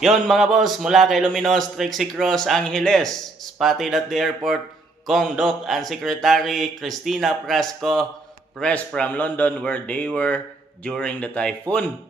Yon mga boss, mula kay Luminos, Trixie Cross, Angeles, spotted at the airport, Kong Doc and Secretary Christina Prasco, press from London where they were during the typhoon.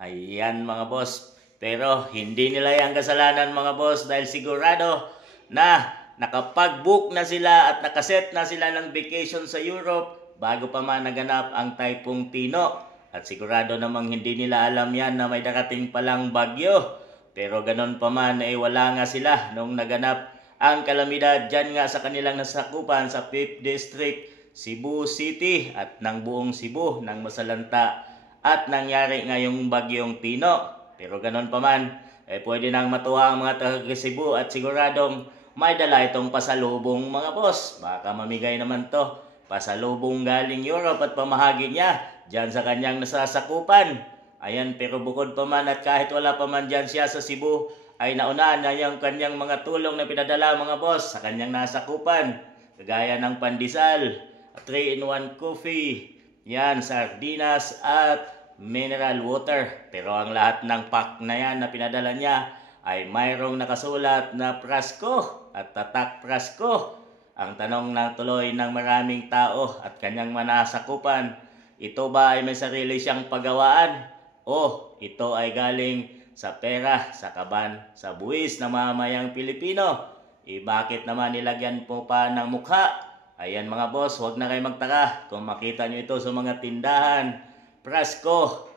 Ayan mga boss, pero hindi nila yung kasalanan mga boss dahil sigurado na nakapag-book na sila at nakaset na sila ng vacation sa Europe bago pa man naganap ang Typhoon Tino. At sigurado namang hindi nila alam yan na may darating palang bagyo. Pero ganon pa man ay wala nga sila nung naganap ang kalamidad dyan nga sa kanilang nasakupan sa 5th District, Cebu City at ng buong Cebu nang masalanta at nangyari nga yung bagyong Tino. Pero ganon pa man, pwede nang matuwa ang mga taga Cebu at siguradong may dala itong pasalubong mga boss. Baka mamigay naman to pasalubong galing Europe at pamahagi niya dyan sa kanyang nasasakupan. Ayan, pero bukod pa man at kahit wala pa man dyan siya sa Cebu, ay naunaan na yung kanyang mga tulong na pinadala mga boss sa kanyang nasakupan. Kagaya ng pandesal, 3-in-1 coffee, yan, sardinas at mineral water. Pero ang lahat ng pack na yan na pinadala niya ay mayroong nakasulat na Prasco at tatak Prasco. Ang tanong na tuloy ng maraming tao at kanyang manasakupan, ito ba ay may sarili siyang pagawaan? O ito ay galing sa pera, sa kaban, sa buwis ng mamayang Pilipino? Bakit naman nilagyan po pa ng mukha? Ayan mga boss, huwag na kayo magtaka kung makita nyo ito sa mga tindahan. Prasco,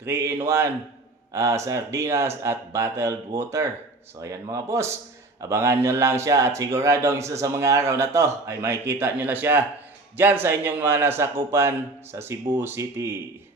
3-in-1, sardinas at bottled water. So ayan mga boss, abangan nyo lang siya at siguradong isa sa mga araw na to ay makikita nyo na siya dyan sa inyong mga nasakupan sa Cebu City.